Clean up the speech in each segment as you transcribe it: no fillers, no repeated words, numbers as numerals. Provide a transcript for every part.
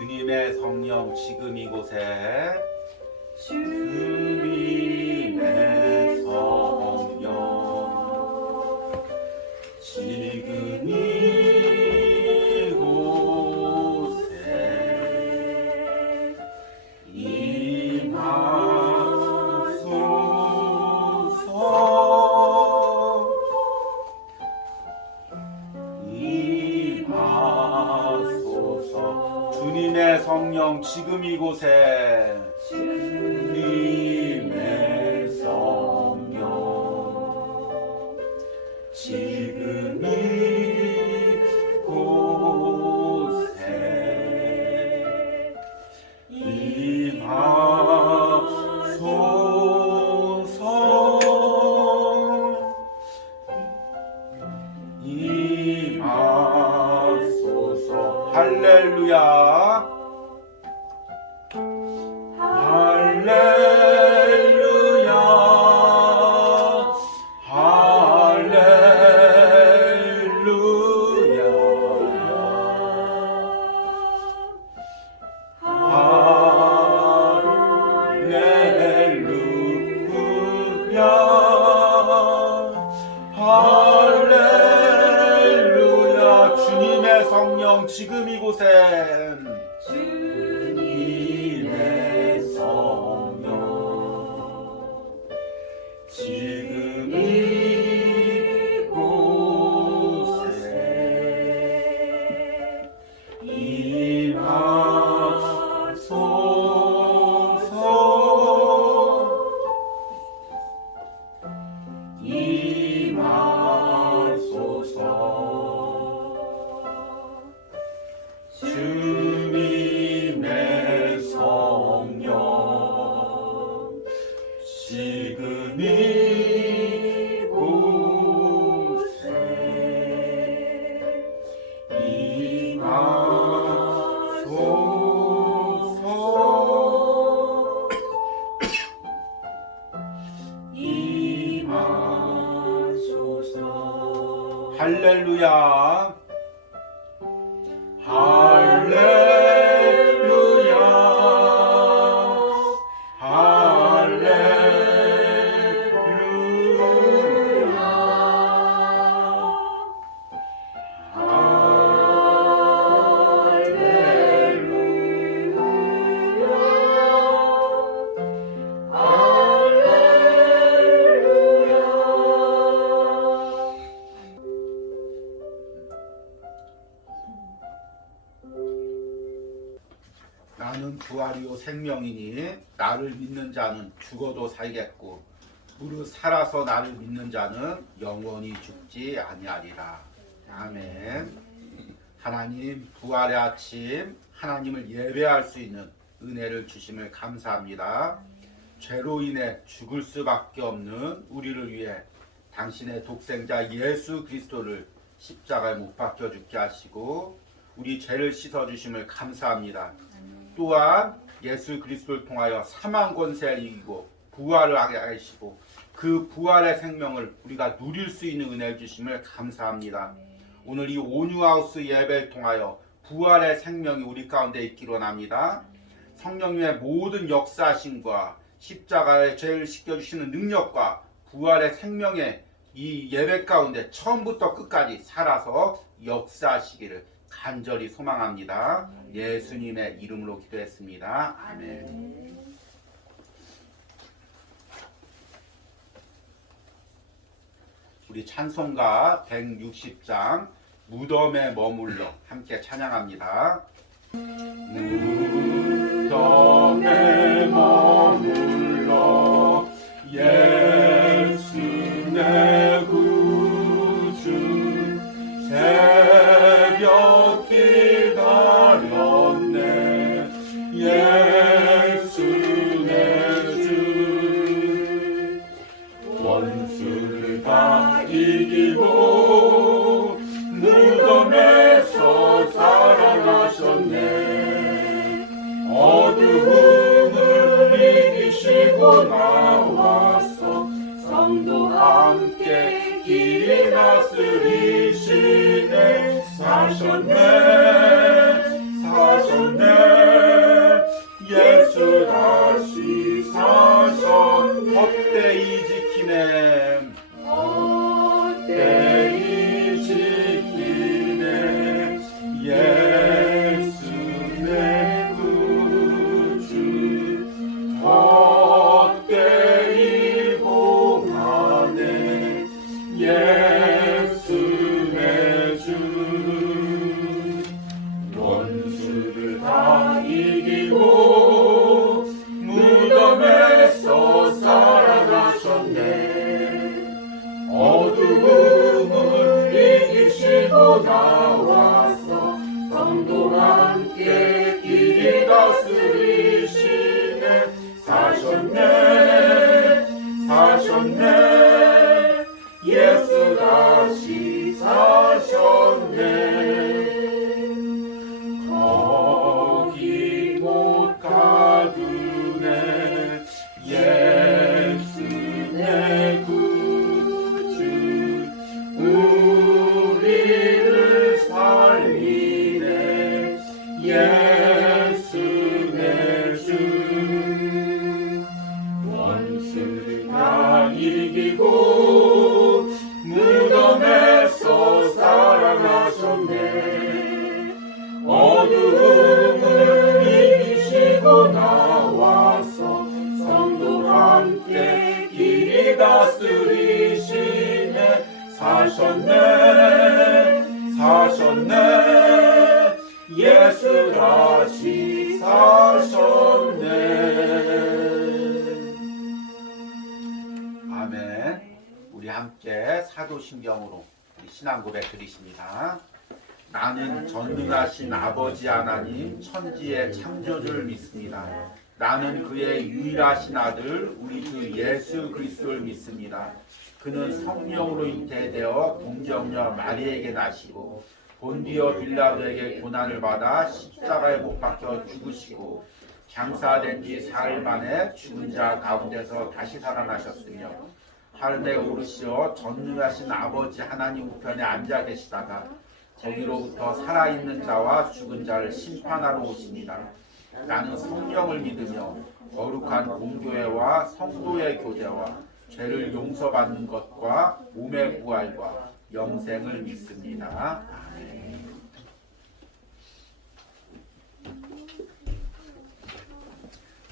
주님의 성령 지금 이곳에 주님의 성령 지금 이곳에 임하소서. 주님의 성령 지금 이곳에 주님의 성령 지금 이곳에 임하소서. 할렐루야. 할렐루야. 할렐루야. 할렐루야. 주님의 성령 지금 이곳엔 주님의 성령 지금 이곳에 임하소서. 주님의 성령 지금 이곳에 임하소서. 할렐루야. 할렐루야. 할렐루야. 나는 부활이요 생명이니 나를 믿는 자는 죽어도 살겠고 무릇 살아서 나를 믿는 자는 영원히 죽지 아니하리라. 아멘. 하나님, 부활의 아침 하나님을 예배할 수 있는 은혜를 주심을 감사합니다. 죄로 인해 죽을 수밖에 없는 우리를 위해 당신의 독생자 예수 그리스도를 십자가에 못 박혀 죽게 하시고 우리 죄를 씻어주심을 감사합니다. 또한 예수 그리스도를 통하여 사망 권세를 이기고 부활을 하게 하시고 그 부활의 생명을 우리가 누릴 수 있는 은혜를 주심을 감사합니다. 오늘 이 온유하우스 예배를 통하여 부활의 생명이 우리 가운데 있기로 합니다. 성령님의 모든 역사하심과 십자가의 죄를 씻겨주시는 능력과 부활의 생명의 이 예배 가운데 처음부터 끝까지 살아서 역사하시기를 간절히 소망합니다. 예수님의 이름으로 기도했습니다. 아멘. 우리 찬송가 160장 무덤에 머물러 함께 찬양합니다. 무덤에 머물러 예수 내 구주 새벽 기다렸네. 예수 내 주 원수를 다 이기고 무덤에서 살아나셨네. 어두움을 이기시고 나와서 성도 함께 길이 다스리시네. 사셨네. 사셨네. 이기시고 나와서 성도와 함께 길이 다스리시네. 사셨네 예수 다시 사셨네. 거기 못 가두네. 예수 내 구주 우리를 살리네. 예수 내 주 원수가 이기고 무덤에서 살아나셨네. 어두움을 이기시고 나와서 성도와 함께 길이 다스리시네. 사셨네 예수 다시 사셨네. 아멘. 우리 함께 사도신경으로 우리 신앙 고백 드리십니다. 나는 전능하신 아버지 하나님 천지의 창조주를 믿습니다. 나는 그의 유일하신 아들 우리 주 예수 그리스도를 믿습니다. 그는 성령으로 잉태되어 동정녀 마리에게 나시고 본디오 빌라도에게 고난을 받아 십자가에 못 박혀 죽으시고 장사된 지 사흘 만에 죽은 자 가운데서 다시 살아나셨으며 하늘에 오르시어 전능하신 아버지 하나님 우편에 앉아 계시다가 거기로부터 살아있는 자와 죽은 자를 심판하러 오십니다. 나는 성령을 믿으며 거룩한 공교회와 성도의 교제와 죄를 용서받는 것과 몸의 부활과 영생을 믿습니다. 아멘.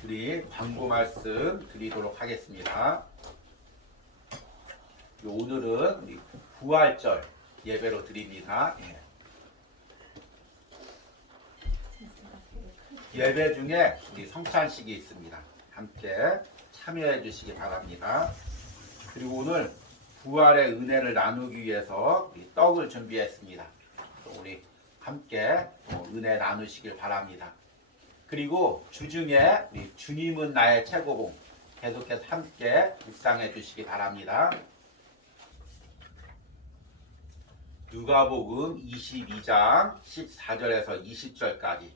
우리 광고 말씀 드리도록 하겠습니다. 오늘은 우리 부활절 예배로 드립니다. 예배 중에 우리 성찬식이 있습니다. 함께 참여해 주시기 바랍니다. 그리고 오늘 부활의 은혜를 나누기 위해서 우리 떡을 준비했습니다. 우리 함께 은혜 나누시길 바랍니다. 그리고 주중에 우리 주님은 나의 최고봉 계속해서 함께 묵상해 주시기 바랍니다. 누가복음 22장 14절에서 20절까지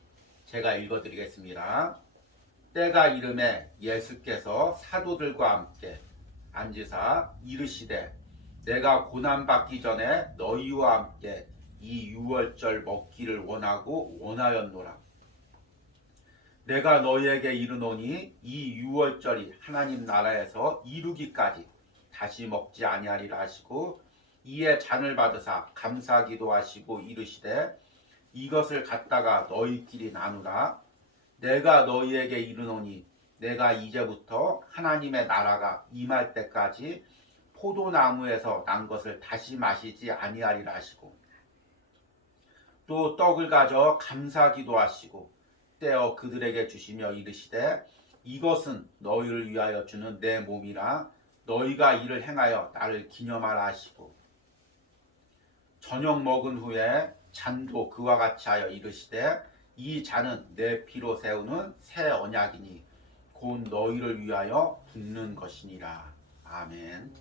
제가 읽어드리겠습니다. 때가 이름에 예수께서 사도들과 함께 앉으사 이르시되 내가 고난받기 전에 너희와 함께 이 유월절 먹기를 원하였노라. 내가 너희에게 이르노니 이 유월절이 하나님 나라에서 이루기까지 다시 먹지 아니하리라 하시고 이에 잔을 받으사 감사 기도하시고 이르시되 이것을 갖다가 너희끼리 나누라. 내가 너희에게 이르노니 내가 이제부터 하나님의 나라가 임할 때까지 포도나무에서 난 것을 다시 마시지 아니하리라 하시고 또 떡을 가져 감사 기도하시고 떼어 그들에게 주시며 이르시되 이것은 너희를 위하여 주는 내 몸이라. 너희가 이를 행하여 나를 기념하라 하시고 저녁 먹은 후에 잔도 그와 같이 하여 이르시되 이 잔은 내 피로 세우는 새 언약이니 곧 너희를 위하여 붓는 것이니라. 아멘.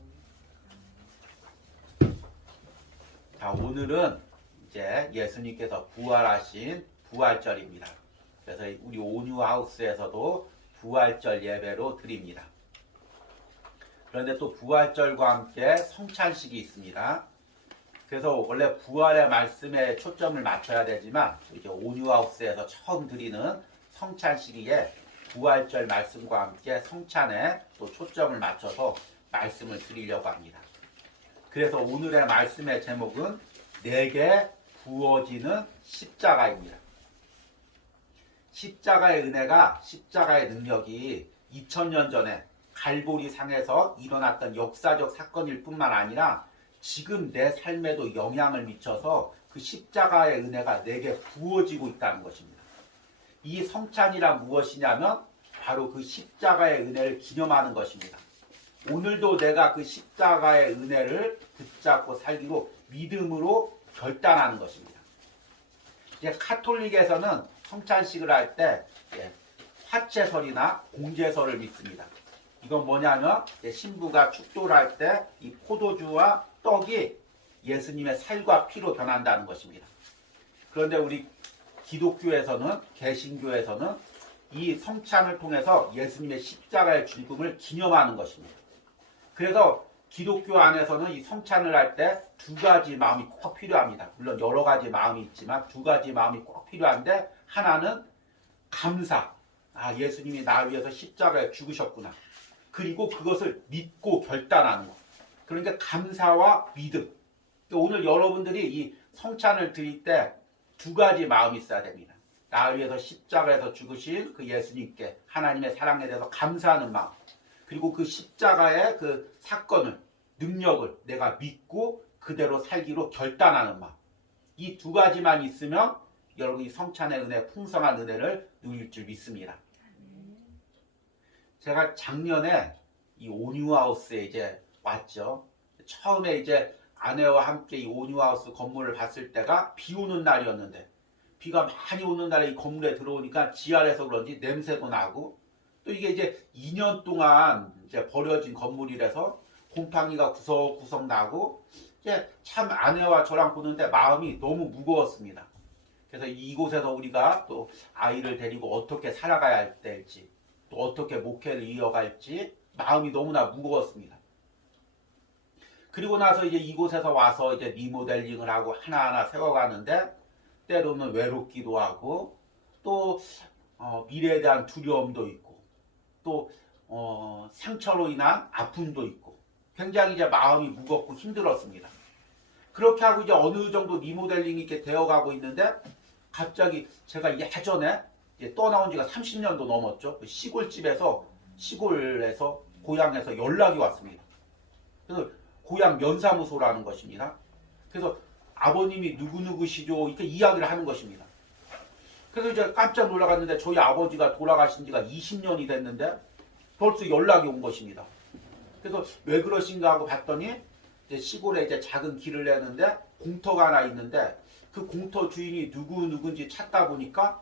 자, 오늘은 이제 예수님께서 부활하신 부활절입니다. 그래서 우리 온유하우스에서도 부활절 예배로 드립니다. 그런데 또 부활절과 함께 성찬식이 있습니다. 그래서 원래 부활의 말씀에 초점을 맞춰야 되지만 이제 온유하우스에서 처음 드리는 성찬식에 부활절 말씀과 함께 성찬에 또 초점을 맞춰서 말씀을 드리려고 합니다. 그래서 오늘의 말씀의 제목은 내게 부어지는 십자가입니다. 십자가의 은혜가, 십자가의 능력이 2000년 전에 갈보리 상에서 일어났던 역사적 사건일 뿐만 아니라 지금 내 삶에도 영향을 미쳐서 그 십자가의 은혜가 내게 부어지고 있다는 것입니다. 이 성찬이란 무엇이냐면 바로 그 십자가의 은혜를 기념하는 것입니다. 오늘도 내가 그 십자가의 은혜를 붙잡고 살기로 믿음으로 결단하는 것입니다. 이제 카톨릭에서는 성찬식을 할 때 화채설이나 공제설을 믿습니다. 이건 뭐냐면 신부가 축도를 할 때 이 포도주와 떡이 예수님의 살과 피로 변한다는 것입니다. 그런데 우리 기독교에서는, 개신교에서는 이 성찬을 통해서 예수님의 십자가의 죽음을 기념하는 것입니다. 그래서 기독교 안에서는 이 성찬을 할 때 두 가지 마음이 꼭 필요합니다. 물론 여러 가지 마음이 있지만 두 가지 마음이 꼭 필요한데, 하나는 감사. 예수님이 나를 위해서 십자가에 죽으셨구나. 그리고 그것을 믿고 결단하는 것. 그러니까 감사와 믿음. 오늘 여러분들이 이 성찬을 드릴 때 두 가지 마음이 있어야 됩니다. 나를 위해서 십자가에서 죽으신 그 예수님께 하나님의 사랑에 대해서 감사하는 마음, 그리고 그 십자가의 그 사건을, 능력을 내가 믿고 그대로 살기로 결단하는 마음. 이 두 가지만 있으면 여러분이 성찬의 은혜, 풍성한 은혜를 누릴 줄 믿습니다. 제가 작년에 이 온유하우스에 이제 왔죠. 처음에 이제 아내와 함께 이 온유하우스 건물을 봤을 때가 비 오는 날이었는데, 비가 많이 오는 날에 이 건물에 들어오니까 지하에서 그런지 냄새도 나고, 또 이게 이제 2년 동안 이제 버려진 건물이라서 곰팡이가 구석구석 나고, 이제 참 아내와 저랑 보는데 마음이 너무 무거웠습니다. 그래서 이곳에서 우리가 또 아이를 데리고 어떻게 살아가야 될지, 또 어떻게 목회를 이어갈지 마음이 너무나 무거웠습니다. 그리고 나서 이제 이곳에서 와서 이제 리모델링을 하고 하나하나 세워가는데, 때로는 외롭기도 하고, 또 미래에 대한 두려움도 있고, 또 상처로 인한 아픔도 있고, 굉장히 이제 마음이 무겁고 힘들었습니다. 그렇게 하고 이제 어느 정도 리모델링이 이렇게 되어가고 있는데, 갑자기 제가 예전에 떠나온 지가 30년도 넘었죠. 시골에서 고향에서 연락이 왔습니다. 그래서 고향 면사무소라는 것입니다. 그래서 아버님이 누구누구시죠? 이렇게 이야기를 하는 것입니다. 그래서 이제 깜짝 놀라갔는데, 저희 아버지가 돌아가신 지가 20년이 됐는데 벌써 연락이 온 것입니다. 그래서 왜 그러신가 하고 봤더니, 이제 시골에 이제 작은 길을 내는데 공터가 하나 있는데, 그 공터 주인이 누군지 찾다 보니까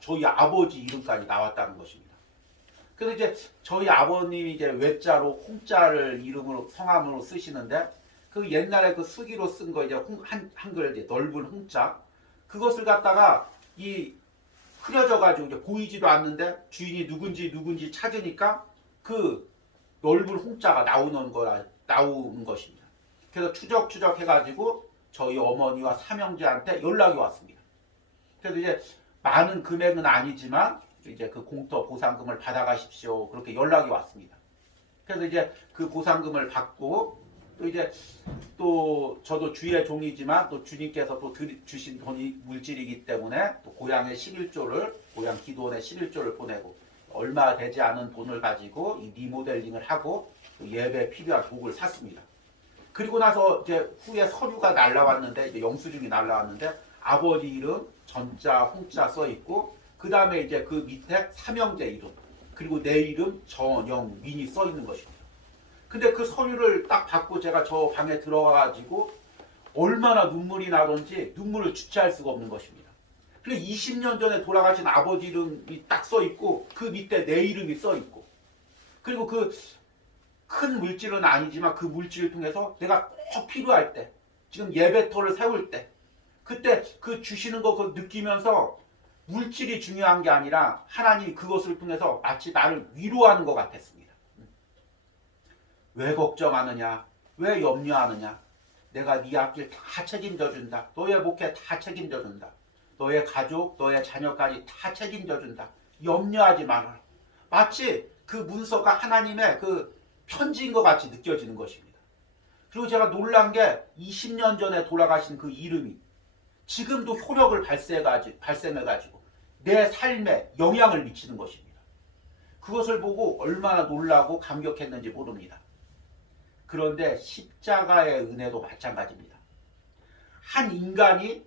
저희 아버지 이름까지 나왔다는 것입니다. 그래서 이제 저희 아버님이 이제 외자로 홍자를 이름으로, 성함으로 쓰시는데, 그 옛날에 그 쓰기로 쓴 거 이제 한글 이제 넓은 홍자, 그것을 갖다가 이 흐려져 가지고 이제 보이지도 않는데 주인이 누군지 찾으니까 그 넓은 홍자가 나오는 것입니다. 그래서 추적 해가지고 저희 어머니와 삼형제한테 연락이 왔습니다. 그래서 이제 많은 금액은 아니지만 이제 그 공터 보상금을 받아가십시오, 그렇게 연락이 왔습니다. 그래서 이제 그 보상금을 받고, 또 이제 또 저도 주의 종이지만 또 주님께서 또 주신 돈이 물질이기 때문에 또 고향의 11조를, 고향 기도원에 11조를 보내고, 얼마 되지 않은 돈을 가지고 이 리모델링을 하고 예배에 필요한 도구를 샀습니다. 그리고 나서 이제 후에 서류가 날라왔는데, 이제 영수증이 날라왔는데, 아버지 이름 전자 홍자 써 있고, 그 다음에 이제 그 밑에 삼형제 이름, 그리고 내 이름 전영민이 써 있는 것입니다. 근데 그 서류를 딱 받고 제가 저 방에 들어가가지고 얼마나 눈물이 나던지 눈물을 주체할 수가 없는 것입니다. 그리고 20년 전에 돌아가신 아버지 이름이 딱 써 있고, 그 밑에 내 이름이 써 있고, 그리고 그 큰 물질은 아니지만 그 물질을 통해서 내가 꼭 필요할 때, 지금 예배터를 세울 때, 그때 그 주시는 거 그걸 느끼면서 물질이 중요한 게 아니라 하나님이 그것을 통해서 마치 나를 위로하는 것 같았습니다. 왜 걱정하느냐? 왜 염려하느냐? 내가 네 앞길 다 책임져 준다. 너의 목회 다 책임져 준다. 너의 가족, 너의 자녀까지 다 책임져 준다. 염려하지 말아라. 마치 그 문서가 하나님의 그 편지인 것 같이 느껴지는 것입니다. 그리고 제가 놀란 게 20년 전에 돌아가신 그 이름이 지금도 효력을 발생해가지고 내 삶에 영향을 미치는 것입니다. 그것을 보고 얼마나 놀라고 감격했는지 모릅니다. 그런데 십자가의 은혜도 마찬가지입니다. 한 인간이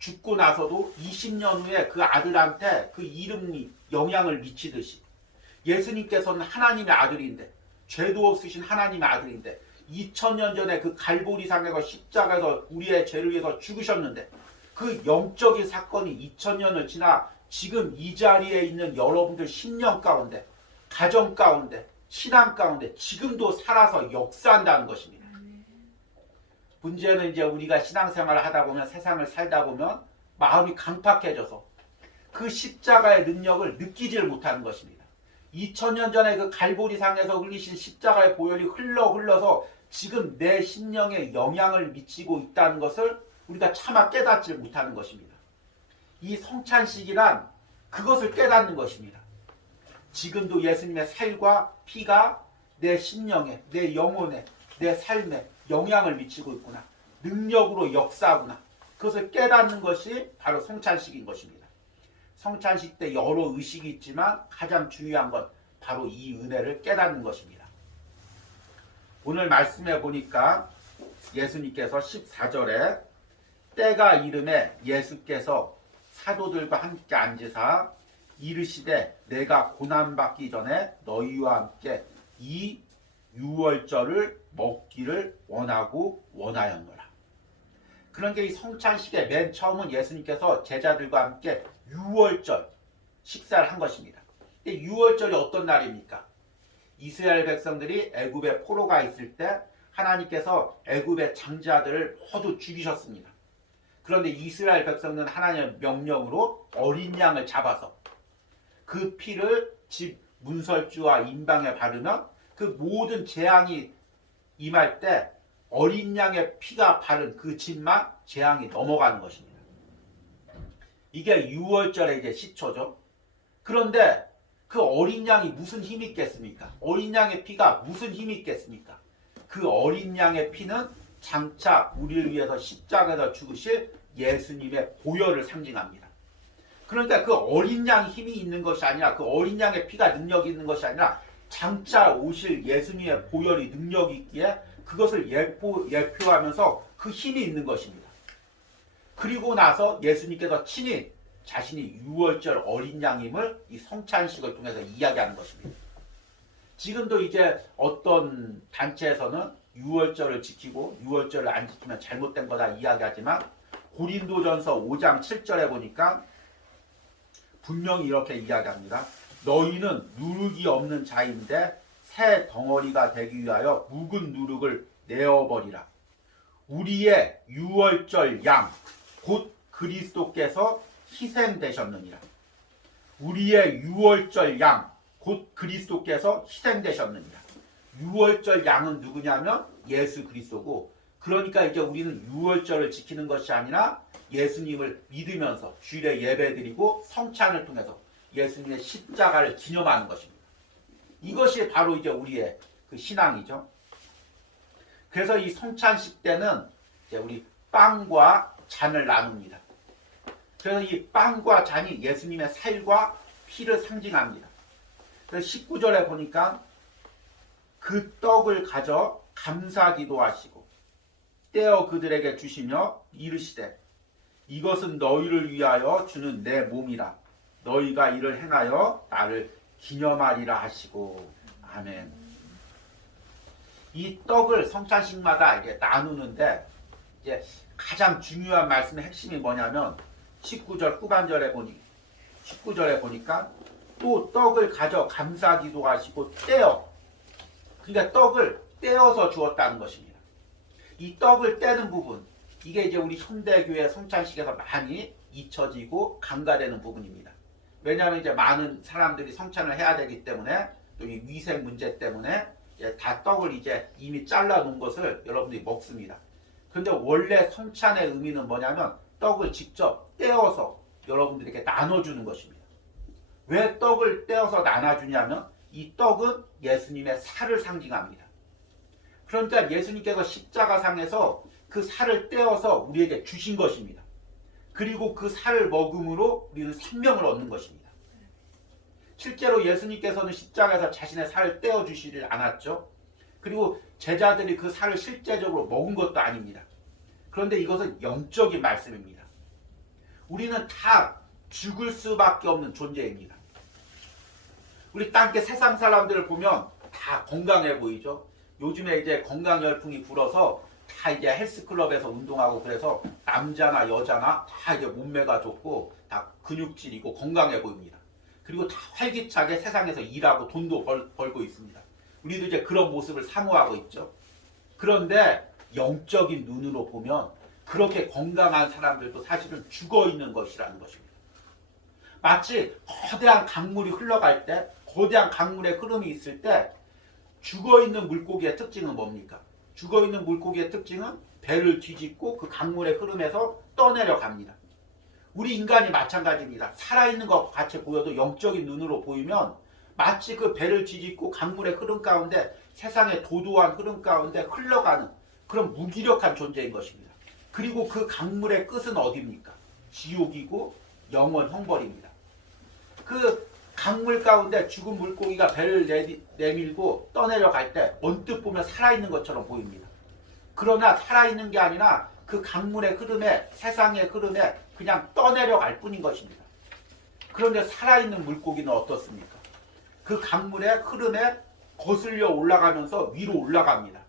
죽고 나서도 20년 후에 그 아들한테 그 이름이 영향을 미치듯이, 예수님께서는 하나님의 아들인데, 죄도 없으신 하나님의 아들인데 2000년 전에 그 갈보리상에서 십자가에서 우리의 죄를 위해서 죽으셨는데 그 영적인 사건이 2000년을 지나 지금 이 자리에 있는 여러분들 심령 가운데, 가정 가운데, 신앙 가운데 지금도 살아서 역사한다는 것입니다. 문제는 이제 우리가 신앙생활을 하다 보면, 세상을 살다 보면 마음이 강팍해져서 그 십자가의 능력을 느끼지를 못하는 것입니다. 2000년 전에 그 갈보리상에서 흘리신 십자가의 보혈이 흘러서 지금 내 심령에 영향을 미치고 있다는 것을 우리가 차마 깨닫지 못하는 것입니다. 이 성찬식이란 그것을 깨닫는 것입니다. 지금도 예수님의 살과 피가 내 심령에, 내 영혼에, 내 삶에 영향을 미치고 있구나. 능력으로 역사하구나. 그것을 깨닫는 것이 바로 성찬식인 것입니다. 성찬식 때 여러 의식이 있지만 가장 중요한 건 바로 이 은혜를 깨닫는 것입니다. 오늘 말씀해 보니까 예수님께서 14절에 때가 이름에 예수께서 사도들과 함께 앉으사 이르시되 내가 고난받기 전에 너희와 함께 이 유월절을 먹기를 원하고 원하였노라. 그런데 이 성찬식의 맨 처음은 예수님께서 제자들과 함께 유월절 식사를 한 것입니다. 유월절이 어떤 날입니까? 이스라엘 백성들이 애굽에 포로가 있을 때 하나님께서 애굽의 장자들을 모두 죽이셨습니다. 그런데 이스라엘 백성들은 하나님의 명령으로 어린 양을 잡아서 그 피를 집 문설주와 인방에 바르면 그 모든 재앙이 임할 때 어린 양의 피가 바른 그 집만 재앙이 넘어가는 것입니다. 이게 유월절의 이제 시초죠. 그런데 그 어린 양이 무슨 힘이 있겠습니까? 어린 양의 피가 무슨 힘이 있겠습니까? 그 어린 양의 피는 장차 우리를 위해서 십자가에서 죽으실 예수님의 보혈을 상징합니다. 그러니까 그 어린 양이 힘이 있는 것이 아니라, 그 어린 양의 피가 능력이 있는 것이 아니라 장차 오실 예수님의 보혈이 능력이 있기에 그것을 예표하면서 그 힘이 있는 것입니다. 그리고 나서 예수님께서 친히 자신이 유월절 어린 양임을 이 성찬식을 통해서 이야기하는 것입니다. 지금도 이제 어떤 단체에서는 유월절을 지키고 유월절을 안 지키면 잘못된 거다 이야기하지만 고린도전서 5장 7절에 보니까 분명히 이렇게 이야기합니다. 너희는 누룩이 없는 자인데 새 덩어리가 되기 위하여 묵은 누룩을 내어버리라. 우리의 유월절 양 곧 그리스도께서 희생되셨느니라. 우리의 유월절 양 곧 그리스도께서 희생되셨느니라. 유월절 양은 누구냐면 예수 그리스도고, 그러니까 이제 우리는 유월절을 지키는 것이 아니라 예수님을 믿으면서 주일에 예배드리고 성찬을 통해서 예수님의 십자가를 기념하는 것입니다. 이것이 바로 이제 우리의 그 신앙이죠. 그래서 이 성찬식 때는 이제 우리 빵과 잔을 나눕니다. 그래서 이 빵과 잔이 예수님의 살과 피를 상징합니다. 그래서 19절에 보니까 그 떡을 가져 감사기도 하시고 떼어 그들에게 주시며 이르시되 이것은 너희를 위하여 주는 내 몸이라. 너희가 이를 행하여 나를 기념하리라 하시고. 아멘. 이 떡을 성찬식마다 이렇게 나누는데 이제 가장 중요한 말씀의 핵심이 뭐냐면 19절 후반절에 19절에 보니까 또 떡을 가져 감사기도 하시고 떼어, 그러니까 떡을 떼어서 주었다는 것입니다. 이 떡을 떼는 부분, 이게 이제 우리 현대교회 성찬식에서 많이 잊혀지고 간과되는 부분입니다. 왜냐하면 이제 많은 사람들이 성찬을 해야 되기 때문에 또 이 위생 문제 때문에 다 떡을 이제 이미 잘라 놓은 것을 여러분들이 먹습니다. 그런데 원래 성찬의 의미는 뭐냐면 떡을 직접 떼어서 여러분들에게 나눠주는 것입니다. 왜 떡을 떼어서 나눠주냐면 이 떡은 예수님의 살을 상징합니다. 그러니까 예수님께서 십자가상에서 그 살을 떼어서 우리에게 주신 것입니다. 그리고 그 살을 먹음으로 우리는 생명을 얻는 것입니다. 실제로 예수님께서는 십자가에서 자신의 살을 떼어주시지 않았죠. 그리고 제자들이 그 살을 실제적으로 먹은 것도 아닙니다. 그런데 이것은 영적인 말씀입니다. 우리는 다 죽을 수밖에 없는 존재입니다. 우리 땅에 세상 사람들을 보면 다 건강해 보이죠. 요즘에 이제 건강 열풍이 불어서 다 이제 헬스클럽에서 운동하고 그래서 남자나 여자나 다 이제 몸매가 좋고 다 근육질이고 건강해 보입니다. 그리고 다 활기차게 세상에서 일하고 돈도 벌고 있습니다. 우리도 이제 그런 모습을 사모하고 있죠. 그런데 영적인 눈으로 보면 그렇게 건강한 사람들도 사실은 죽어 있는 것이라는 것입니다. 마치 거대한 강물이 흘러갈 때, 거대한 강물의 흐름이 있을 때 죽어 있는 물고기의 특징은 뭡니까? 죽어 있는 물고기의 특징은 배를 뒤집고 그 강물의 흐름에서 떠내려 갑니다. 우리 인간이 마찬가지입니다. 살아있는 것 같이 보여도 영적인 눈으로 보이면 마치 그 배를 뒤집고 강물의 흐름 가운데 세상의 도도한 흐름 가운데 흘러가는 그런 무기력한 존재인 것입니다. 그리고 그 강물의 끝은 어디입니까? 지옥이고 영원 형벌입니다. 그 강물 가운데 죽은 물고기가 배를 내밀고 떠내려 갈 때 언뜻 보면 살아있는 것처럼 보입니다. 그러나 살아있는 게 아니라 그 강물의 흐름에, 세상의 흐름에 그냥 떠내려 갈 뿐인 것입니다. 그런데 살아있는 물고기는 어떻습니까? 그 강물의 흐름에 거슬려 올라가면서 위로 올라갑니다.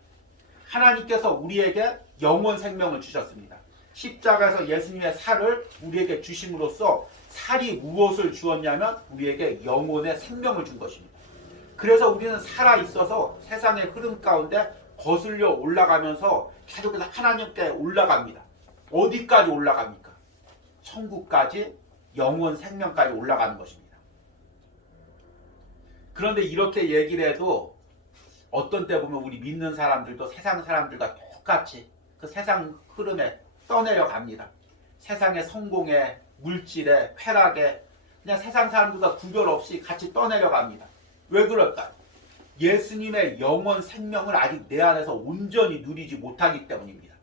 하나님께서 우리에게 영원 생명을 주셨습니다. 십자가에서 예수님의 살을 우리에게 주심으로써 살이 무엇을 주었냐면 우리에게 영혼의 생명을 준 것입니다. 그래서 우리는 살아있어서 세상의 흐름 가운데 거슬려 올라가면서 계속해서 하나님께 올라갑니다. 어디까지 올라갑니까? 천국까지, 영원 생명까지 올라가는 것입니다. 그런데 이렇게 얘기를 해도 어떤 때 보면 우리 믿는 사람들도 세상 사람들과 똑같이 그 세상 흐름에 떠내려 갑니다. 세상의 성공에, 물질에, 쾌락에 그냥 세상 사람들과 구별 없이 같이 떠내려 갑니다. 왜 그럴까요? 예수님의 영원 생명을 아직 내 안에서 온전히 누리지 못하기 때문입니다.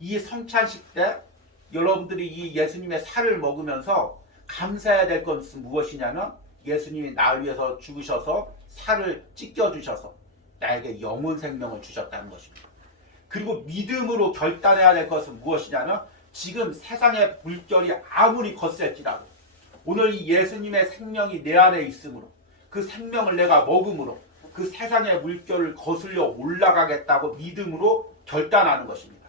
이 성찬식 때 여러분들이 이 예수님의 살을 먹으면서 감사해야 될 것은 무엇이냐면 예수님이 나를 위해서 죽으셔서 살을 찢겨주셔서 나에게 영원 생명을 주셨다는 것입니다. 그리고 믿음으로 결단해야 될 것은 무엇이냐면 지금 세상의 물결이 아무리 거셀지라도 오늘 이 예수님의 생명이 내 안에 있으므로 그 생명을 내가 먹음으로 그 세상의 물결을 거슬려 올라가겠다고 믿음으로 결단하는 것입니다.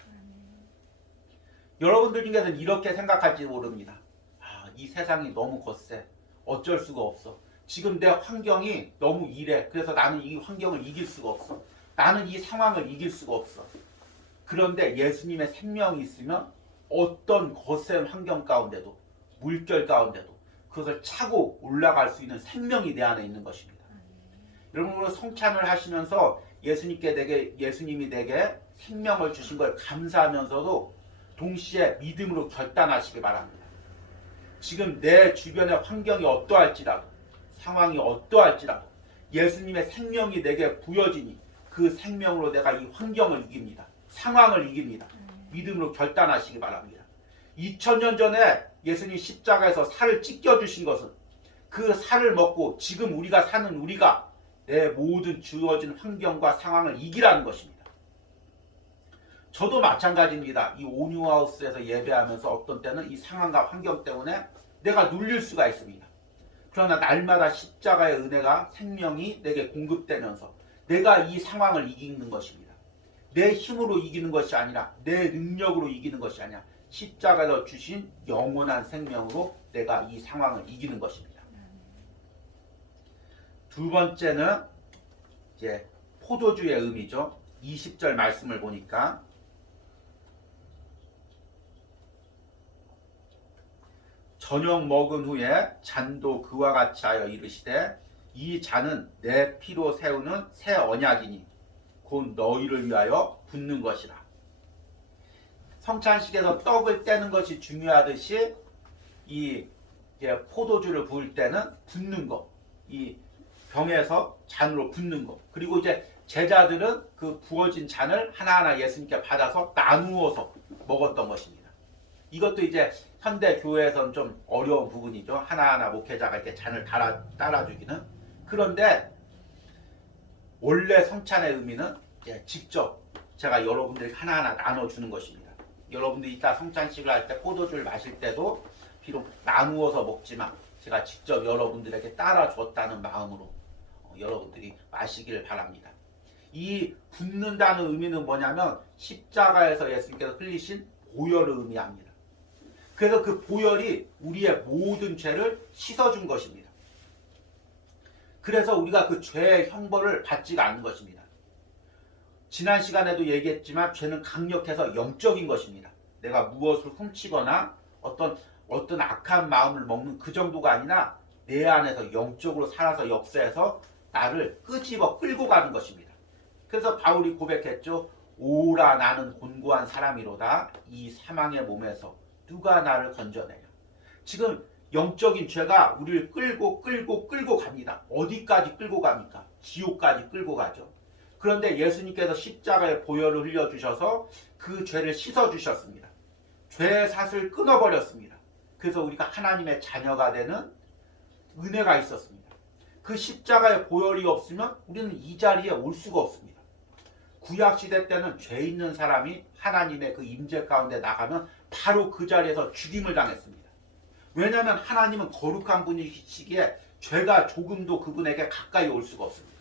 여러분들 중에서는 이렇게 생각할지 모릅니다. 이 세상이 너무 거세. 어쩔 수가 없어. 지금 내 환경이 너무 이래. 그래서 나는 이 환경을 이길 수가 없어. 나는 이 상황을 이길 수가 없어. 그런데 예수님의 생명이 있으면 어떤 거센 환경 가운데도 물결 가운데도 그것을 차고 올라갈 수 있는 생명이 내 안에 있는 것입니다. 여러분 오늘 성찬을 하시면서 예수님이 내게 생명을 주신 걸 감사하면서도 동시에 믿음으로 결단하시기 바랍니다. 지금 내 주변의 환경이 어떠할지라도 상황이 어떠할지라도 예수님의 생명이 내게 부여지니 그 생명으로 내가 이 환경을 이깁니다. 상황을 이깁니다. 믿음으로 결단하시기 바랍니다. 2000년 전에 예수님 십자가에서 살을 찢겨주신 것은 그 살을 먹고 지금 우리가 사는 우리가 내 모든 주어진 환경과 상황을 이기라는 것입니다. 저도 마찬가지입니다. 이 온유하우스에서 예배하면서 어떤 때는 이 상황과 환경 때문에 내가 눌릴 수가 있습니다. 그러나 날마다 십자가의 은혜가 생명이 내게 공급되면서 내가 이 상황을 이기는 것입니다. 내 힘으로 이기는 것이 아니라 내 능력으로 이기는 것이 아니라 십자가에서 주신 영원한 생명으로 내가 이 상황을 이기는 것입니다. 두 번째는 이제 포도주의 의미죠. 20절 말씀을 보니까 저녁 먹은 후에 잔도 그와 같이 하여 이르시되 이 잔은 내 피로 세우는 새 언약이니 곧 너희를 위하여 붓는 것이라. 성찬식에서 떡을 떼는 것이 중요하듯이 이 포도주를 부을 때는 붓는 것, 이 병에서 잔으로 붓는 것, 그리고 이제 제자들은 그 부어진 잔을 하나하나 예수님께 받아서 나누어서 먹었던 것입니다. 이것도 이제 현대 교회에서는 좀 어려운 부분이죠. 하나하나 목회자가 이렇게 잔을 따라주기는. 그런데 원래 성찬의 의미는 직접 제가 여러분들에게 하나하나 나눠주는 것입니다. 여러분들이 이따 성찬식을 할 때 포도주를 마실 때도 비록 나누어서 먹지만 제가 직접 여러분들에게 따라줬다는 마음으로 여러분들이 마시기를 바랍니다. 이 붓는다는 의미는 뭐냐면 십자가에서 예수님께서 흘리신 보혈을 의미합니다. 그래서 그 보혈이 우리의 모든 죄를 씻어준 것입니다. 그래서 우리가 그 죄의 형벌을 받지가 않는 것입니다. 지난 시간에도 얘기했지만 죄는 강력해서 영적인 것입니다. 내가 무엇을 훔치거나 어떤 악한 마음을 먹는 그 정도가 아니라 내 안에서 영적으로 살아서 역사해서 나를 끄집어 끌고 가는 것입니다. 그래서 바울이 고백했죠. 오라 나는 곤고한 사람이로다. 이 사망의 몸에서 누가 나를 건져내냐. 지금 영적인 죄가 우리를 끌고 갑니다. 어디까지 끌고 갑니까? 지옥까지 끌고 가죠. 그런데 예수님께서 십자가에 보혈을 흘려주셔서 그 죄를 씻어주셨습니다. 죄의 삿을 끊어버렸습니다. 그래서 우리가 하나님의 자녀가 되는 은혜가 있었습니다. 그 십자가의 보혈이 없으면 우리는 이 자리에 올 수가 없습니다. 구약시대 때는 죄 있는 사람이 하나님의 그 임재 가운데 나가면 바로 그 자리에서 죽임을 당했습니다. 왜냐하면 하나님은 거룩한 분이시기에 죄가 조금도 그분에게 가까이 올 수가 없습니다.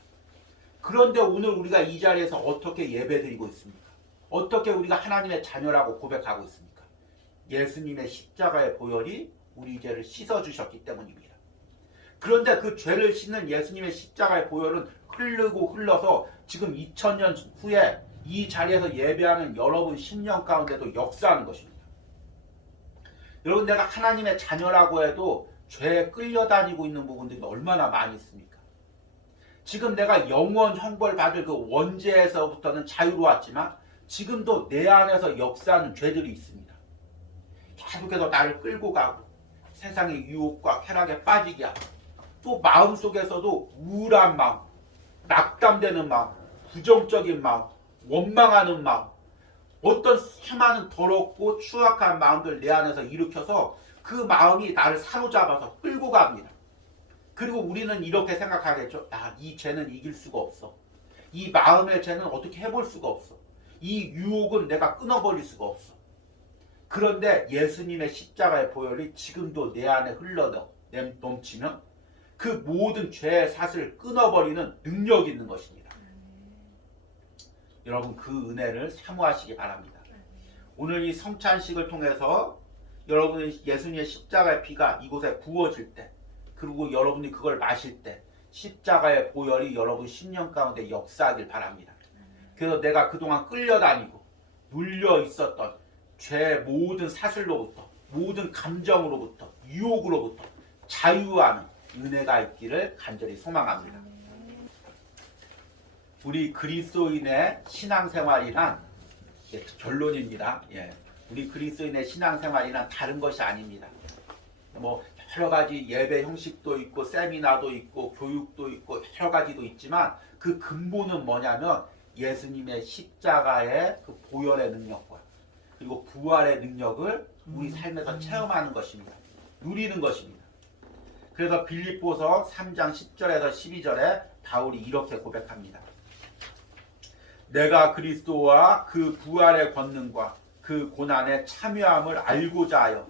그런데 오늘 우리가 이 자리에서 어떻게 예배드리고 있습니까? 어떻게 우리가 하나님의 자녀라고 고백하고 있습니까? 예수님의 십자가의 보혈이 우리 죄를 씻어주셨기 때문입니다. 그런데 그 죄를 씻는 예수님의 십자가의 보혈은 흘러서 지금 2000년 후에 이 자리에서 예배하는 여러분 심령 가운데도 역사하는 것입니다. 여러분, 내가 하나님의 자녀라고 해도 죄에 끌려다니고 있는 부분들이 얼마나 많이 있습니까? 지금 내가 영원 형벌 받을 그 원죄에서부터는 자유로웠지만 지금도 내 안에서 역사하는 죄들이 있습니다. 계속해서 나를 끌고 가고 세상의 유혹과 쾌락에 빠지게 하고 또 마음속에서도 우울한 마음, 낙담되는 마음, 부정적인 마음, 원망하는 마음, 어떤 수많은 더럽고 추악한 마음들 내 안에서 일으켜서 그 마음이 나를 사로잡아서 끌고 갑니다. 그리고 우리는 이렇게 생각하겠죠. 이 죄는 이길 수가 없어. 이 마음의 죄는 어떻게 해볼 수가 없어. 이 유혹은 내가 끊어버릴 수가 없어. 그런데 예수님의 십자가의 보혈이 지금도 내 안에 넘치면 그 모든 죄의 삿을 끊어버리는 능력이 있는 것입니다. 여러분, 그 은혜를 사모하시기 바랍니다. 오늘 이 성찬식을 통해서 여러분의 예수님의 십자가의 피가 이곳에 부어질 때, 그리고 여러분이 그걸 마실 때 십자가의 보혈이 여러분 심령 가운데 역사하길 바랍니다. 그래서 내가 그동안 끌려다니고 눌려 있었던 죄의 모든 사슬로부터, 모든 감정으로부터, 유혹으로부터 자유하는 은혜가 있기를 간절히 소망합니다. 우리 그리스도인의 신앙생활이란 결론입니다. 우리 그리스도인의 신앙생활이란 다른 것이 아닙니다. 여러 가지 예배 형식도 있고 세미나도 있고 교육도 있고 여러 가지도 있지만 그 근본은 뭐냐면 예수님의 십자가의 그 보혈의 능력과 그리고 부활의 능력을 우리 삶에서 체험하는 것입니다. 누리는 것입니다. 그래서 빌립보서 3장 10절에서 12절에 바울이 이렇게 고백합니다. 내가 그리스도와 그 부활의 권능과 그 고난의 참여함을 알고자 하여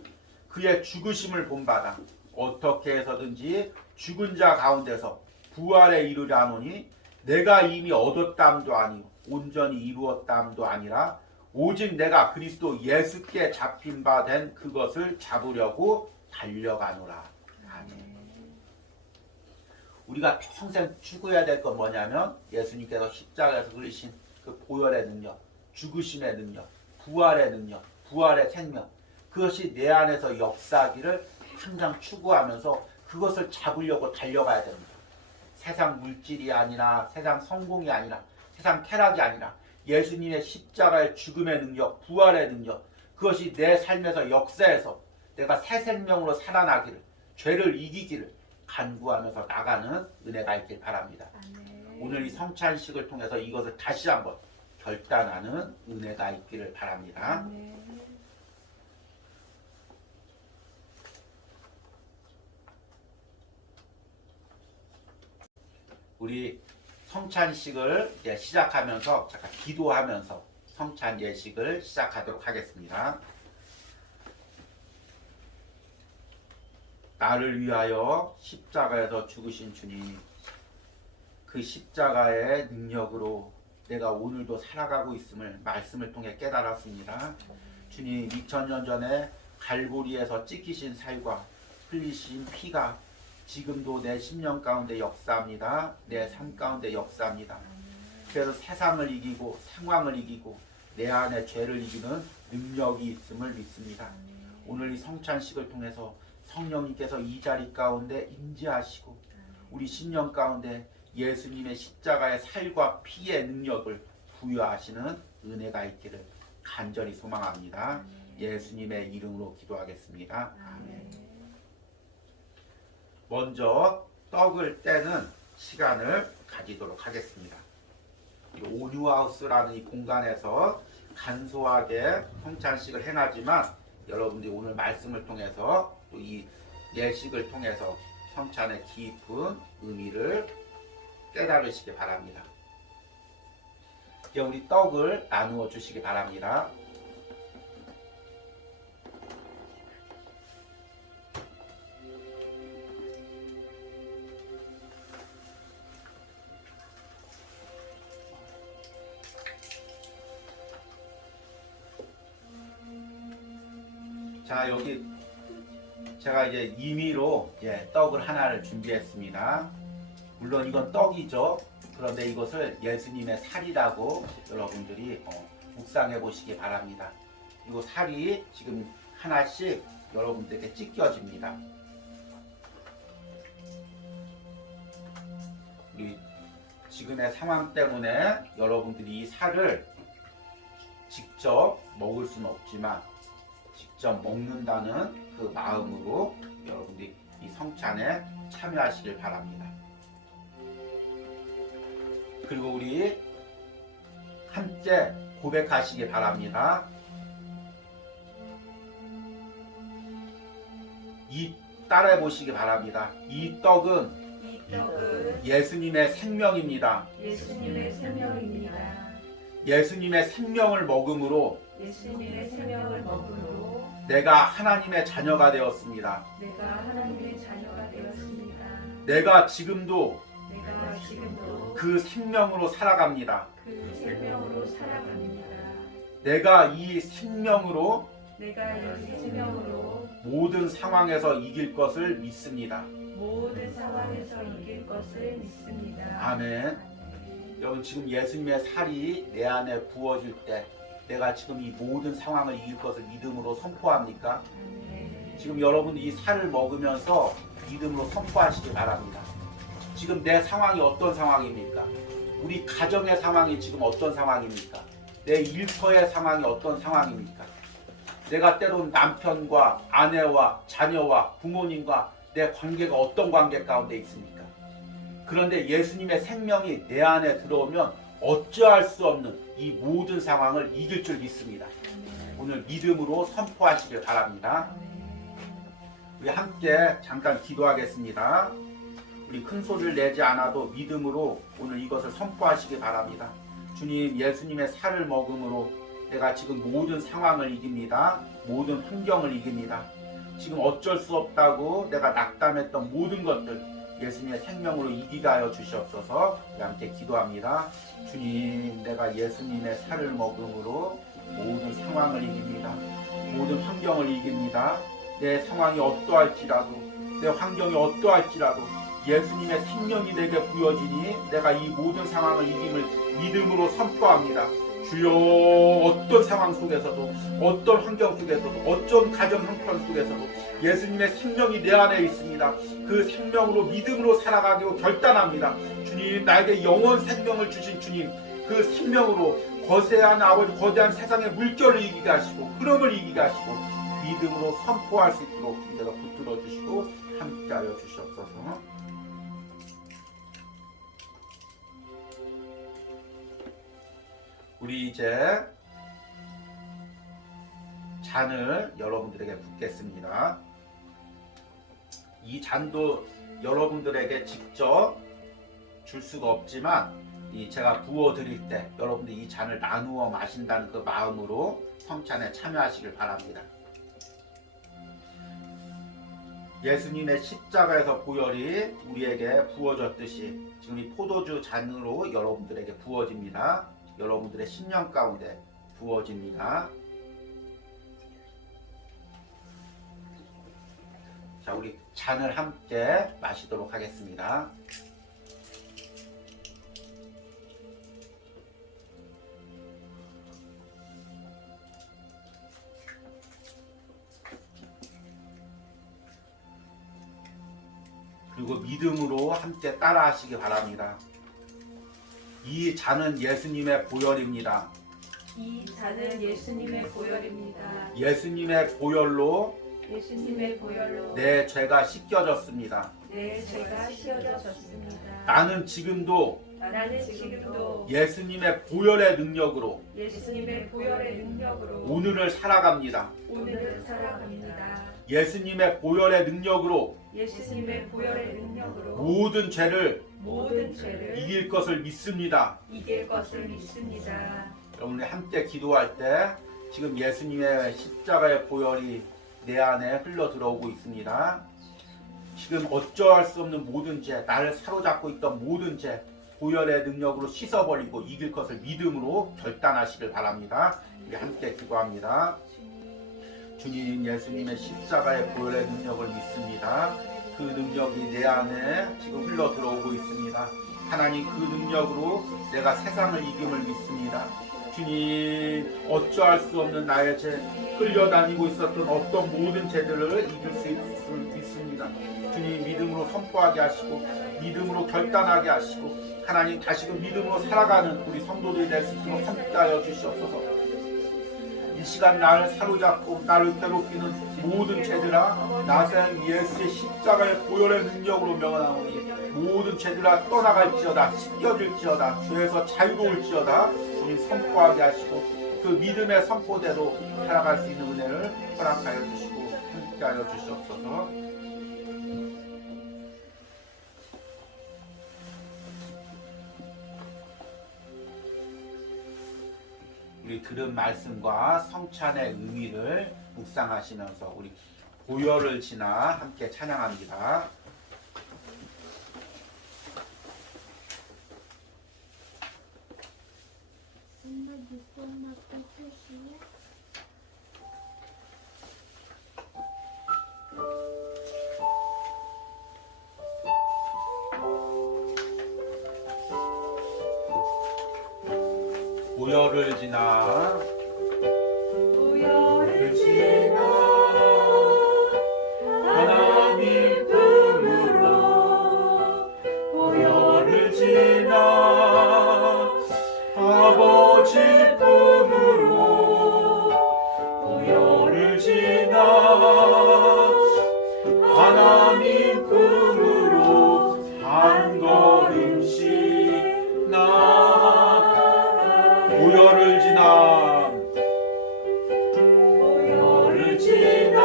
그의 죽으심을 본받아 어떻게 해서든지 죽은 자 가운데서 부활에 이르려 하노니 내가 이미 얻었다함도 아니요 온전히 이루었다함도 아니라 오직 내가 그리스도 예수께 잡힌 바 된 그것을 잡으려고 달려가노라. 아멘. 우리가 평생 추구해야 될 건 뭐냐면 예수님께서 십자가에서 흘리신 그 보혈의 능력, 죽으심의 능력, 부활의 능력, 부활의 생명, 그것이 내 안에서 역사하기를 항상 추구하면서 그것을 잡으려고 달려가야 됩니다. 세상 물질이 아니라, 세상 성공이 아니라, 세상 쾌락이 아니라 예수님의 십자가의 죽음의 능력, 부활의 능력, 그것이 내 삶에서 역사해서 내가 새 생명으로 살아나기를, 죄를 이기기를 간구하면서 나가는 은혜가 있길 바랍니다. 오늘 이 성찬식을 통해서 이것을 다시 한번 결단하는 은혜가 있기를 바랍니다. 우리 성찬식을 이제 시작하면서 잠깐 기도하면서 성찬 예식을 시작하도록 하겠습니다. 나를 위하여 십자가에서 죽으신 주님, 그 십자가의 능력으로 내가 오늘도 살아가고 있음을 말씀을 통해 깨달았습니다. 주님, 2000년 전에 갈보리에서 찢기신 살과 흘리신 피가 지금도 내 심령 가운데 역사합니다. 내 삶 가운데 역사합니다. 그래서 세상을 이기고 상황을 이기고 내 안에 죄를 이기는 능력이 있음을 믿습니다. 오늘 이 성찬식을 통해서 성령님께서 이 자리 가운데 임재하시고 우리 심령 가운데 예수님의 십자가의 살과 피의 능력을 부여하시는 은혜가 있기를 간절히 소망합니다. 예수님의 이름으로 기도하겠습니다. 아멘. 먼저 떡을 떼는 시간을 가지도록 하겠습니다. 온유하우스라는 이 공간에서 간소하게 성찬식을 행하지만 여러분들이 오늘 말씀을 통해서 또 이 예식을 통해서 성찬의 깊은 의미를 깨달으시기 바랍니다. 이제 우리 떡을 나누어 주시기 바랍니다. 자, 여기 제가 이제 임의로 떡을 하나를 준비했습니다. 물론 이건 떡이죠. 그런데 이것을 예수님의 살이라고 여러분들이 묵상해 보시기 바랍니다. 그리고 살이 지금 하나씩 여러분들에게 찢겨집니다. 우리 지금의 상황 때문에 여러분들이 이 살을 직접 먹을 수는 없지만 직접 먹는다는 그 마음으로 여러분들이 이 성찬에 참여하시길 바랍니다. 그리고 우리 함께 고백하시기 바랍니다. 따라해 보시기 바랍니다. 이 떡은 예수님의 생명입니다. 예수님의 생명입니다. 예수님의 생명을 먹음으로 예수님의 생명을 먹음으로 내가 하나님의 자녀가 되었습니다. 내가 하나님의 자녀가 되었습니다. 내가 지금도 그 그 생명으로 살아갑니다. 생명으로 살아갑니다. 내가 이 생명으로 내가 이 생명으로 모든 상황에서 이길 것을 믿습니다. 모든 상황에서 이길 것을 믿습니다. 아멘. 여러분, 지금 예수님의 살이 내 안에 부어질 때 내가 지금 이 모든 상황을 이길 것을 믿음으로 선포합니까? 지금 여러분 이 살을 먹으면서 믿음으로 선포하시기 바랍니다. 지금 내 상황이 어떤 상황입니까? 우리 가정의 상황이 지금 어떤 상황입니까? 내 일터의 상황이 어떤 상황입니까? 내가 때론 남편과 아내와 자녀와 부모님과 내 관계가 어떤 관계 가운데 있습니까? 그런데 예수님의 생명이 내 안에 들어오면 어찌할 수 없는 이 모든 상황을 이길 줄 믿습니다. 오늘 믿음으로 선포하시길 바랍니다. 우리 함께 잠깐 기도하겠습니다. 우리 큰 소리를 내지 않아도 믿음으로 오늘 이것을 선포하시기 바랍니다. 주님, 예수님의 살을 먹음으로 내가 지금 모든 상황을 이깁니다. 모든 환경을 이깁니다. 지금 어쩔 수 없다고 내가 낙담했던 모든 것들 예수님의 생명으로 이기게 하여 주시옵소서. 우리 함께 기도합니다. 주님, 내가 예수님의 살을 먹음으로 모든 상황을 이깁니다. 모든 환경을 이깁니다. 내 상황이 어떠할지라도 내 환경이 어떠할지라도 예수님의 생명이 내게 부여지니 내가 이 모든 상황을 이김을 믿음으로 선포합니다. 주여, 어떤 상황 속에서도 어떤 환경 속에서도 어떤 가정 형편 속에서도 예수님의 생명이 내 안에 있습니다. 그 생명으로 믿음으로 살아가기로 결단합니다. 주님, 나에게 영원 생명을 주신 주님, 그 생명으로 거대한 아버지, 거대한 세상의 물결을 이기게 하시고 흐름을 이기게 하시고 믿음으로 선포할 수 있도록 내가 붙들어 주시고 함께하여 주시옵소서. 우리 이제 잔을 여러분들에게 붓겠습니다. 이 잔도 여러분들에게 직접 줄 수가 없지만 제가 부어 드릴 때 여러분들이 이 잔을 나누어 마신다는 그 마음으로 성찬에 참여하시길 바랍니다. 예수님의 십자가에서 보혈이 우리에게 부어졌듯이 지금 이 포도주 잔으로 여러분들에게 부어집니다. 여러분들의 신령 가운데 부어집니다. 자, 우리 잔을 함께 마시도록 하겠습니다. 그리고 믿음으로 함께 따라 하시기 바랍니다. 이 잔은 예수님의 보혈입니다. 이 잔은 예수님의 보혈입니다. 예수님의 보혈로 예수님의 보혈로 내 죄가 씻겨졌습니다. 내 죄가 씻어졌습니다. 나는 지금도 나는 지금도 예수님의 보혈의 능력으로 예수님의 보혈의 능력으로 오늘을 살아갑니다. 오늘을 살아갑니다. 예수님의 보혈의 능력으로 예수님의 보혈의 능력으로 모든 죄를 모든 죄를 이길 것을 믿습니다. 이길 것을 믿습니다. 여러분이 함께 기도할 때 지금 예수님의 십자가의 보혈이 내 안에 흘러 들어오고 있습니다. 지금 어쩌할 수 없는 모든 죄, 나를 사로잡고 있던 모든 죄, 보혈의 능력으로 씻어버리고 이길 것을 믿음으로 결단하시길 바랍니다. 우리 함께 기도합니다. 주님, 예수님의 십자가의 보혈의 능력을 믿습니다. 그 능력이 내 안에 지금 흘러 들어오고 있습니다. 하나님, 그 능력으로 내가 세상을 이김을 믿습니다. 주님, 어쩌할 수 없는 나의 죄, 끌려다니고 있었던 어떤 모든 죄들을 이길 수 있을 믿습니다. 주님, 믿음으로 선포하게 하시고 믿음으로 결단하게 하시고 하나님, 다시금 믿음으로 살아가는 우리 성도들이 될 수 있도록 함께하여 주시옵소서. 이 시간 나를 사로잡고 나를 괴롭히는 모든 죄들아, 나사렛 예수의 십자가의 보혈의 능력으로 명하오니 모든 죄들아 떠나갈지어다, 씻겨질지어다, 죄에서 자유로울지어다. 주님, 선포하게 하시고 그 믿음의 선포대로 살아갈 수 있는 은혜를 허락하여 주시고 함께하여 주시옵소서. 우리 들은 말씀과 성찬의 의미를 묵상하시면서 우리 보혈을 지나 함께 찬양합니다. 엄마 누구 엄마 뜻이야? 보혈을 지나 보혈을 지나 하나님 품으로 보혈을 지나 아버지 품으로 보혈을 지나 하나님 품으로 한 걸음씩 나아가 보혈을 지나 보혈을 지나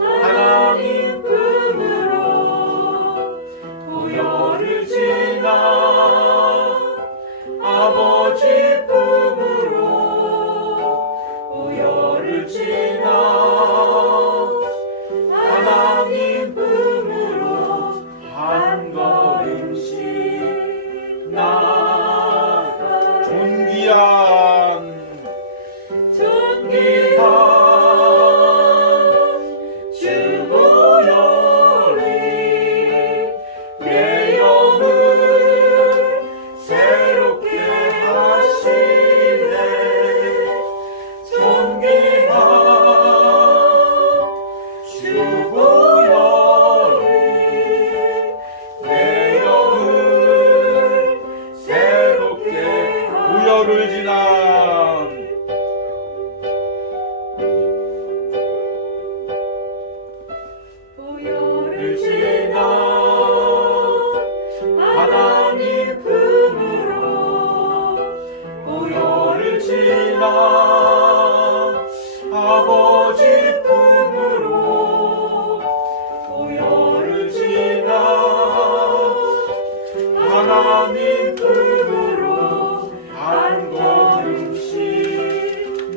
하나님 품으로 보혈을 지나 아버지 품으로 보혈을 지나 하나님 품으로 한 걸음씩 나아가 존귀한 주 보혈이 내 영을 새롭게 하시네. 존귀한 주 보혈이 내 영을 새롭게 보혈을 지나 보혈을 지나 지나 하나님 품으로 보혈을 지나 아버지 품으로 보혈을 지나 하나님 품으로 한 걸음씩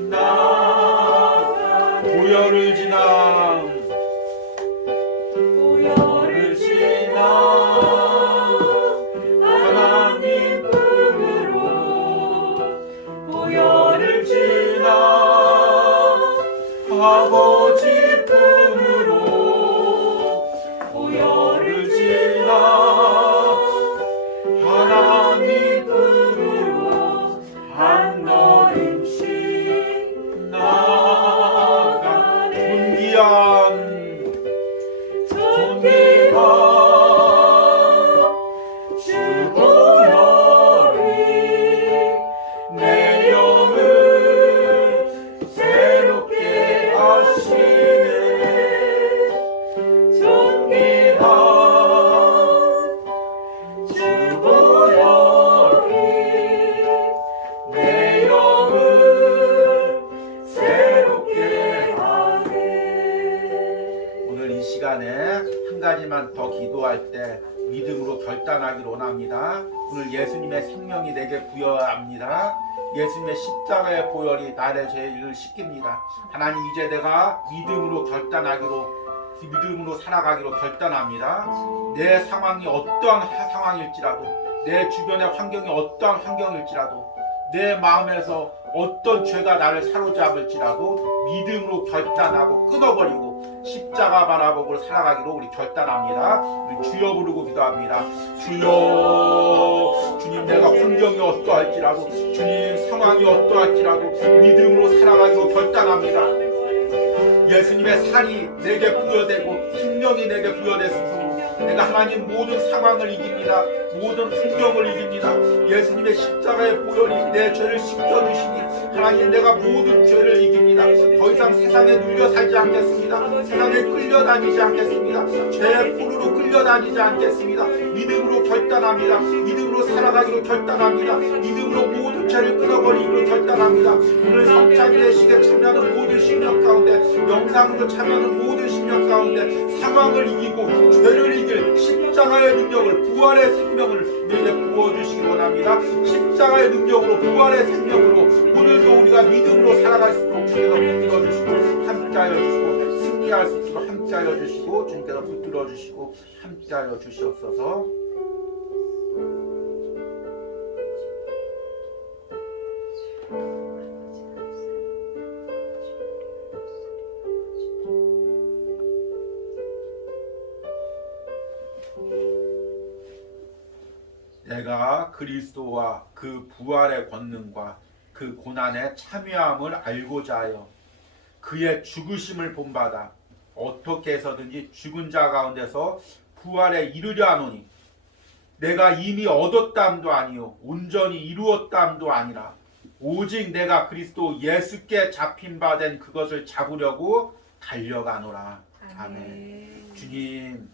나아가 보혈을 지나 보혈을 지나 하나님 품으로 존귀한 주보혈이 내 영을 새롭게 하시네. 존귀한 주보혈이 내 영을 새롭게 하네. 오늘 이 시간에 한 가지만 더 기도할 때 믿음으로 결단하기를 원합니다. 오늘 예수님의 생명이 내게 부여합니다. 예수님의 십자가의 보혈이 나의 죄를 씻깁니다. 하나님, 이제 내가 믿음으로 살아가기로 결단합니다. 내 상황이 어떠한 상황일지라도, 내 주변의 환경이 어떠한 환경일지라도, 내 마음에서 어떤 죄가 나를 사로잡을지라도 믿음으로 결단하고 끊어버리고 십자가 바라보고 살아가기로 우리 결단합니다. 우리 주여 부르고 기도합니다. 주여, 주님, 내가 환경이 어떠할지라도, 주님 상황이 어떠할지라도 믿음으로 살아가기로 결단합니다. 예수님의 살이 내게 부여되고 생명이 내게 부여됐으므로 내가 하나님 모든 상황을 이깁니다. 모든 환경을 이깁니다. 예수님의 십자가의 보혈이 내 죄를 씻겨주시니 하나님, 내가 모든 죄를 이깁니다. 더 이상 세상에 눌려 살지 않겠습니다. 세상에 끌려다니지 않겠습니다. 죄의 포로로 끌려다니지 않겠습니다. 믿음으로 결단합니다. 믿음으로 살아가기로 결단합니다. 믿음으로 모든 죄를 끊어버리기로 결단합니다. 오늘 성찬 예식에 참여하는 모든 신령 가운데, 영상으로 참여하는 모든 신령 가운데 상황을 이기고 죄를 이길 십자가의 능력을, 부활의 생명을 내게 부어주시기 원합니다. 십자가의 능력으로, 부활의 생명으로 오늘도 우리가 믿음으로 살아갈 수 있도록 주께서 붙들어주시고 함께하여 주시고, 승리할 수 있도록 함께하여 주시고, 주님께서 붙들어주시고 함께하여 주시옵소서. 내가 그리스도와 그 부활의 권능과 그 고난의 참여함을 알고자 하여 그의 죽으심을 본받아 어떻게 해서든지 죽은 자 가운데서 부활에 이르려 하노니, 내가 이미 얻었담도 아니요 온전히 이루었담도 아니라 오직 내가 그리스도 예수께 잡힌 바 된 그것을 잡으려고 달려가노라. 아멘. 주님,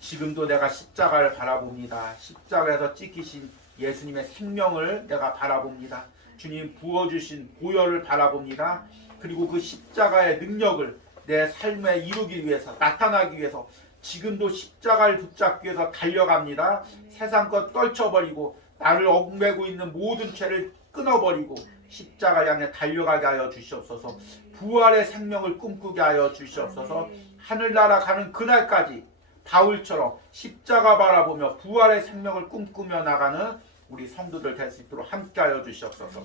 지금도 내가 십자가를 바라봅니다. 십자가에서 찍히신 예수님의 생명을 내가 바라봅니다. 주님 부어주신 보혈을 바라봅니다. 그리고 그 십자가의 능력을 내 삶에 이루기 위해서, 나타나기 위해서 지금도 십자가를 붙잡기 위해서 달려갑니다. 세상 것 떨쳐버리고 나를 얽매고 있는 모든 죄를 끊어버리고 십자가 향해 달려가게 하여 주시옵소서. 부활의 생명을 꿈꾸게 하여 주시옵소서. 하늘나라 가는 그날까지 바울처럼 십자가 바라보며 부활의 생명을 꿈꾸며 나가는 우리 성도들 될 수 있도록 함께하여 주시옵소서.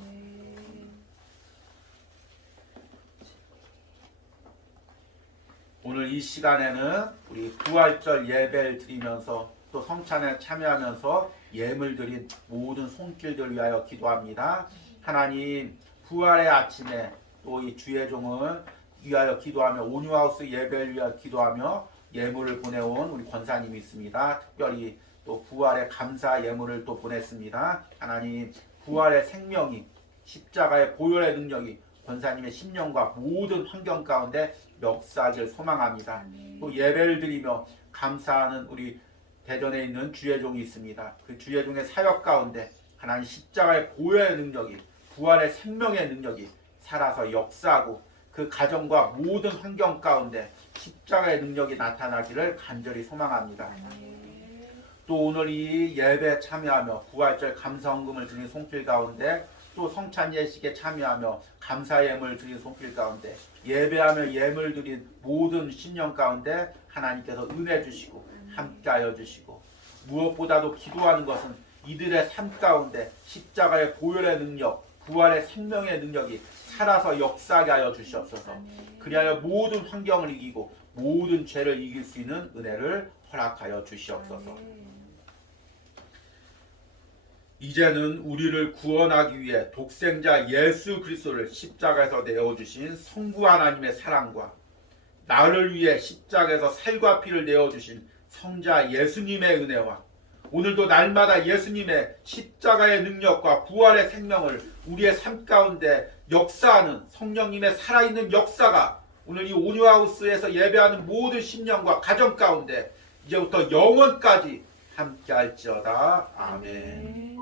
오늘 이 시간에는 우리 부활절 예배를 드리면서 또 성찬에 참여하면서 예물 드린 모든 손길들 위하여 기도합니다. 하나님, 부활의 아침에 또 이 주의 종을 위하여 기도하며, 온유하우스 예배를 위하여 기도하며 예물을 보내온 우리 권사님이 있습니다. 특별히 또 부활의 감사 예물을 또 보냈습니다. 하나님, 부활의 생명이, 십자가의 보혈의 능력이 권사님의 심령과 모든 환경 가운데 역사하길 소망합니다. 또 예배를 드리며 감사하는 우리 대전에 있는 주의 종이 있습니다. 그 주의 종의 사역 가운데 하나님 십자가의 보혈의 능력이, 부활의 생명의 능력이 살아서 역사하고 그 가정과 모든 환경 가운데 십자가의 능력이 나타나기를 간절히 소망합니다. 또 오늘 이 예배에 참여하며 부활절 감사헌금을 드린 손길 가운데, 또 성찬 예식에 참여하며 감사 예물 드린 손길 가운데, 예배하며 예물 드린 모든 신령 가운데 하나님께서 은혜 주시고 함께하여 주시고, 무엇보다도 기도하는 것은 이들의 삶 가운데 십자가의 보혈의 능력, 부활의 생명의 능력이 살아서 역사하게 하여 주시옵소서. 그리하여 모든 환경을 이기고 모든 죄를 이길 수 있는 은혜를 허락하여 주시옵소서. 이제는 우리를 구원하기 위해 독생자 예수 그리스도를 십자가에서 내어주신 성부 하나님의 사랑과 나를 위해 십자가에서 살과 피를 내어주신 성자 예수님의 은혜와 오늘도 날마다 예수님의 십자가의 능력과 부활의 생명을 우리의 삶 가운데 역사하는 성령님의 살아있는 역사가 오늘 이 오뉴하우스에서 예배하는 모든 심령과 가정 가운데 이제부터 영원까지 함께 할지어다. 아멘.